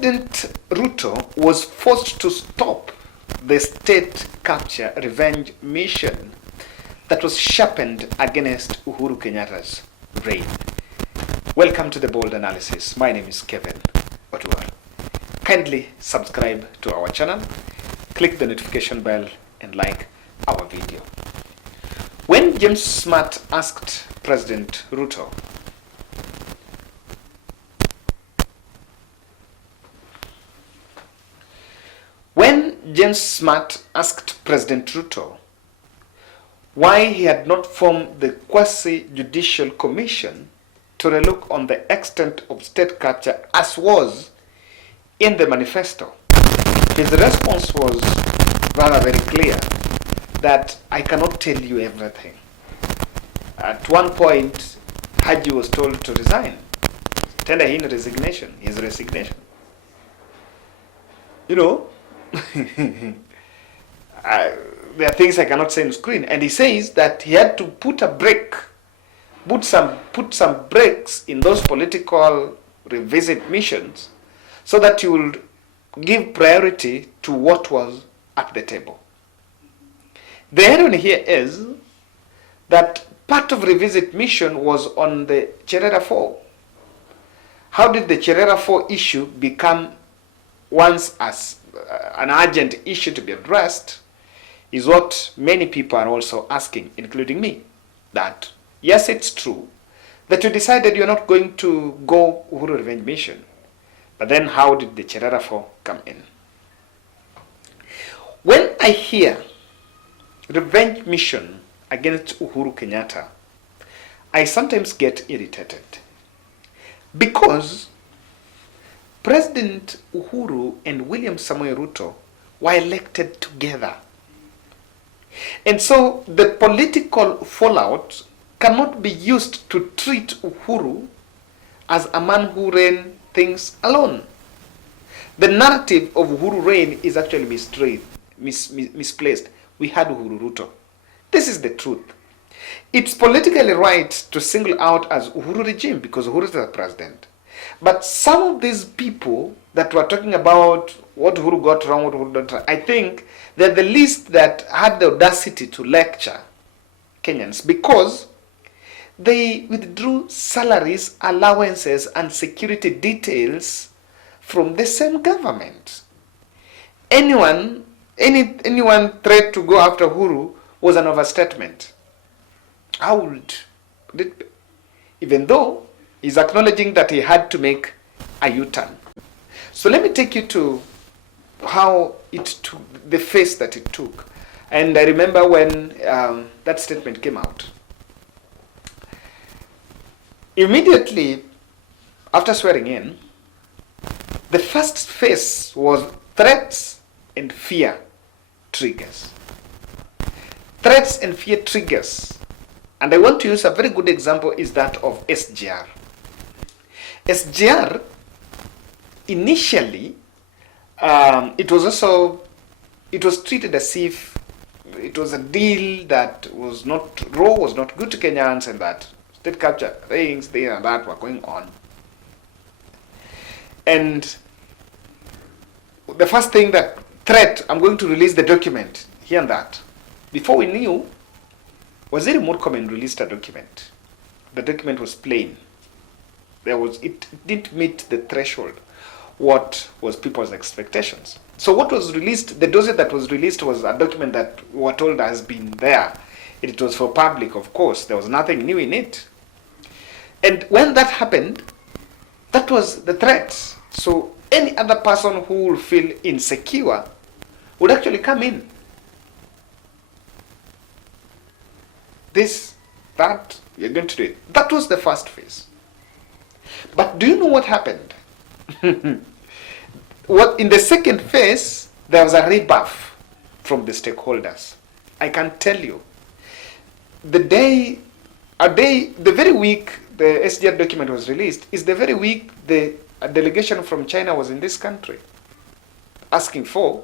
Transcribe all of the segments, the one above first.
President Ruto was forced to stop the state capture revenge mission that was sharpened against Uhuru Kenyatta's reign. Welcome to the Bold Analysis. My name is Kevin Oduor. Kindly subscribe to our channel, click the notification bell and like our video. When James Smart asked President Ruto why he had not formed the quasi-judicial commission to relook on the extent of state capture as was in the manifesto, his response was rather very clear that I cannot tell you everything. At one point, Haji was told to resign, tender in his resignation. You know, there are things I cannot say on screen, and he says that he had to put some brakes in those political revisit missions so that you will give priority to what was at the table. The irony here is that part of revisit mission was on the Cherera 4. How did the Cherera 4 issue become once as an urgent issue to be addressed is what many people are also asking, including me. That yes, it's true that you decided you're not going to go Uhuru revenge mission, but then how did the Cherera 4 come in? When I hear revenge mission against Uhuru Kenyatta, I sometimes get irritated because President Uhuru and William Samoei Ruto were elected together. And so the political fallout cannot be used to treat Uhuru as a man who ran things alone. The narrative of Uhuru reign is actually misplaced. We had Uhuru Ruto. This is the truth. It's politically right to single out as Uhuru regime because Uhuru is the president. But some of these people that were talking about what Uhuru got wrong, what Uhuru got wrong, I think they're the least that had the audacity to lecture Kenyans because they withdrew salaries, allowances, and security details from the same government. Anyone threat to go after Uhuru was an overstatement. How would it be? Even though he's acknowledging that he had to make a U-turn. So let me take you to how it took, the face that it took. And I remember when that statement came out. Immediately after swearing in, the first phase was threats and fear triggers. Threats and fear triggers. And I want to use a very good example is that of SGR. SGR, initially, it was treated as if it was a deal that was not good to Kenyans, and that state capture things, there and that were going on. And the first thing that threat, I'm going to release the document, here and that. Before we knew, Waziri Murkomen released a document. The document was plain. It didn't meet the threshold. What was people's expectations? So what was released, the dossier that was released was a document that we were told has been there. It was for public, of course. There was nothing new in it. And when that happened, that was the threat. So any other person who will feel insecure would actually come in. This, that, you're going to do it. That was the first phase. But do you know what happened? In the second phase, there was a rebuff from the stakeholders. I can tell you, the very week the SGR document was released is the very week a delegation from China was in this country asking for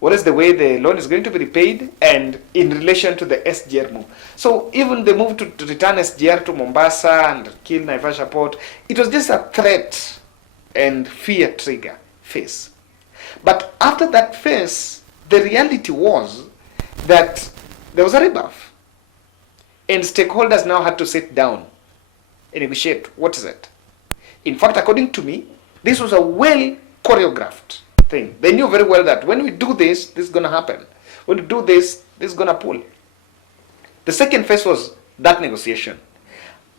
what is the way the loan is going to be repaid and in relation to the SGR move. So even the move to return SGR to Mombasa and kill Naivasha port, it was just a threat and fear trigger. phase. But after that phase, the reality was that there was a rebuff. And stakeholders now had to sit down and negotiate. What is it? In fact, according to me, this was a well choreographed thing. They knew very well that when we do this, this is going to happen. When we do this, this is going to pull. The second phase was that negotiation.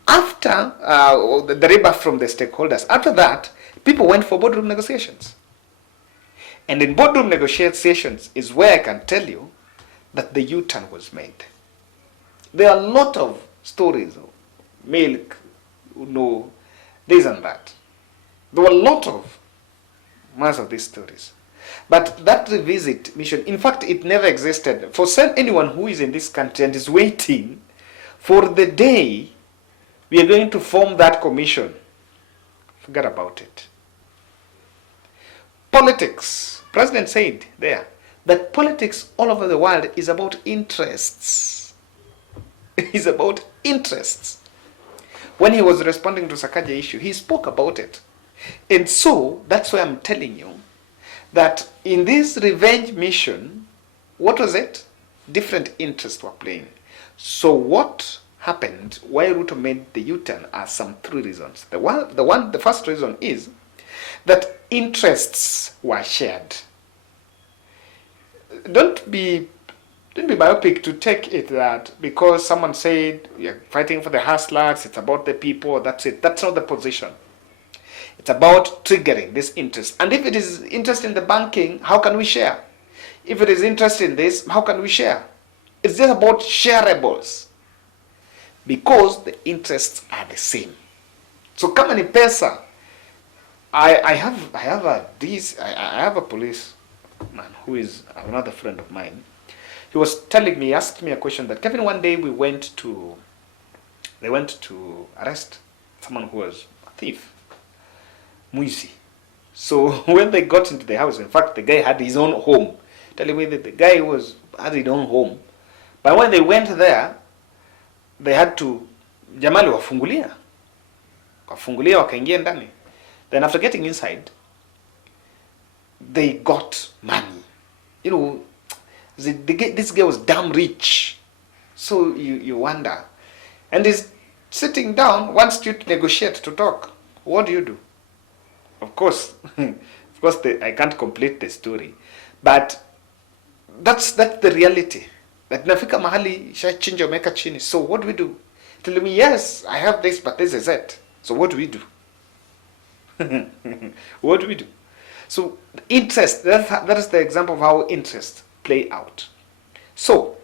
After the rebuff from the stakeholders, after that, people went for boardroom negotiations. And in boardroom negotiations is where I can tell you that the U-turn was made. There are a lot of stories of milk, this and that. There were a lot of mass of these stories. But that revisit mission, in fact, it never existed. For anyone who is in this country and is waiting for the day we are going to form that commission, forget about it. Politics, President said there, that politics all over the world is about interests. It's about interests. When he was responding to Sakaja issue, he spoke about it. And so, that's why I'm telling you that in this revenge mission, what was it? Different interests were playing. So what happened, why Ruto made the U-turn, are some three reasons. The first reason is that interests were shared. Don't be myopic to take it that because someone said you're fighting for the hustlers, it's about the people, that's it. That's not the position. It's about triggering this interest. And if it is interest in the banking, how can we share? If it is interest in this, how can we share? It's just about shareables. Because the interests are the same. So kama ni pesa, I have a police man who is another friend of mine. He was telling me, asked me a question that Kevin, one day they went to arrest someone who was a thief, Muisi. So when they got into the house, in fact, the guy had his own home. Telling me that the guy had his own home. But when they went there, they had to, jamali wafungulia wakaingia ndani. Then after getting inside, they got money. This guy was damn rich. So you wonder. And he's sitting down, wants you to negotiate, to talk. What do you do? Of course, I can't complete the story. But that's the reality. That nafika mahali shachinja umeka chini. So what do we do? Tell me, yes, I have this, but this is it. So what do we do? What do we do? So interest, that is the example of how interests play out. So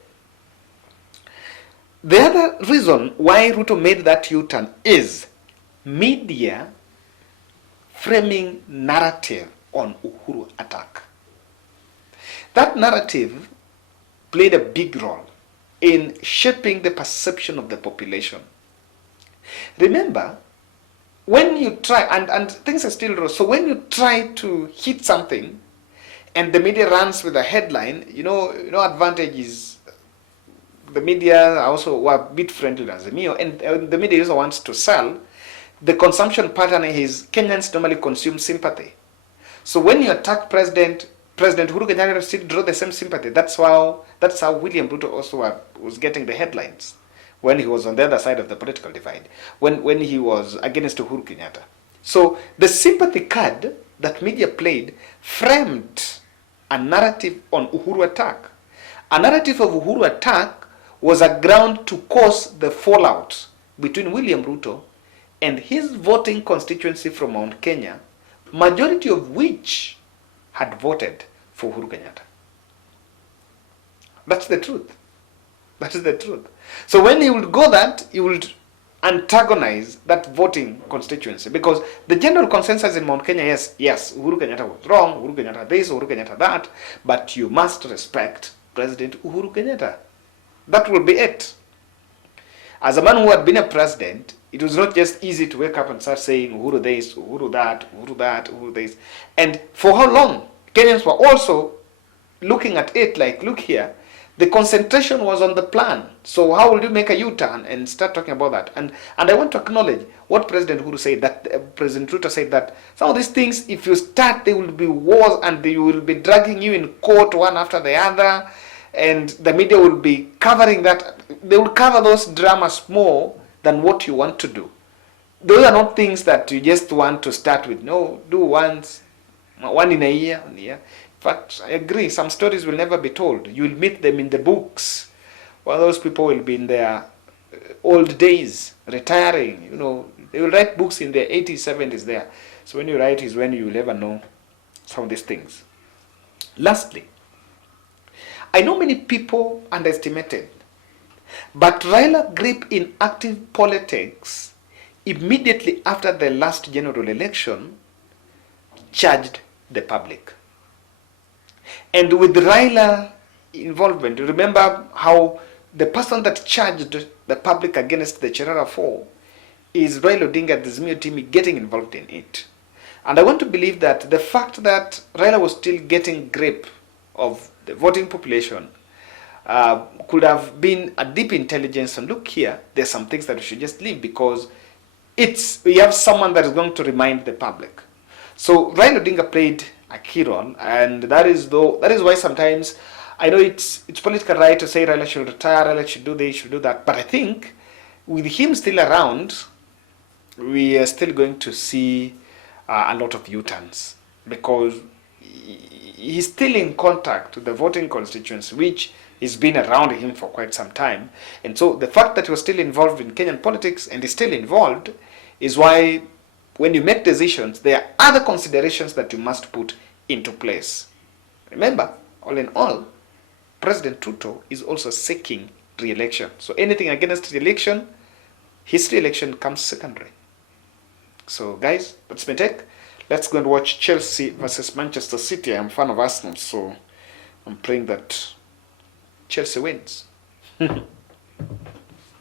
the other reason why Ruto made that U-turn is media framing narrative on Uhuru attack. That narrative played a big role in shaping the perception of the population. Remember, when you try, and things are still raw, so when you try to hit something and the media runs with a headline, advantage is the media also were a bit friendly as Mio, and the media also wants to sell. The consumption pattern is Kenyans normally consume sympathy. So when you attack President Uhuru Kenyatta still draw the same sympathy. That's how William Ruto also was getting the headlines when he was on the other side of the political divide, when he was against Uhuru Kenyatta. So the sympathy card that media played framed a narrative on Uhuru attack. A narrative of Uhuru attack was a ground to cause the fallout between William Ruto and his voting constituency from Mount Kenya, majority of which had voted for Uhuru Kenyatta. That's the truth. That is the truth. So when he would go that, he would antagonize that voting constituency, because the general consensus in Mount Kenya is, yes, Uhuru Kenyatta was wrong, Uhuru Kenyatta this, Uhuru Kenyatta that, but you must respect President Uhuru Kenyatta. That will be it. As a man who had been a president, it was not just easy to wake up and start saying Uhuru this, Uhuru that, Uhuru that, Uhuru this. And for how long? Kenyans were also looking at it like, look here, The concentration was on the plan. So how will you make a U-turn and start talking about that? And I want to acknowledge what President Uhuru said, that President Ruto said, that some of these things, if you start, there will be wars and they will be dragging you in court one after the other, and the media will be covering that. They will cover those dramas more than what you want to do. Those are not things that you just want to start with. No, do once, one in a year, In fact, I agree, some stories will never be told. You will meet them in the books. Well, those people will be in their old days, retiring. They will write books in their 80s, 70s there. So when you write is when you will ever know some of these things. Lastly, I know many people underestimated, but Raila grip in active politics immediately after the last general election charged the public. And with Raila involvement, remember how the person that charged the public against the Cherara 4 is Raila Odinga, the Azimio team, getting involved in it. And I want to believe that the fact that Raila was still getting grip of the voting population could have been a deep intelligence. And look here, there's some things that we should just leave, because we have someone that is going to remind the public. So Raila Odinga played a key role, and that is why sometimes I know it's political right to say Raila should retire, Raila should do this, should do that. But I think with him still around, we are still going to see a lot of U-turns, because he's still in contact with the voting constituency, which has been around him for quite some time. And so the fact that he was still involved in Kenyan politics and is still involved is why when you make decisions, there are other considerations that you must put into place. Remember, all in all, President Ruto is also seeking re-election. So anything against re-election, his re-election comes secondary. So guys, that's my take. Let's go and watch Chelsea versus Manchester City. I'm a fan of Arsenal, so I'm praying that Chelsea wins.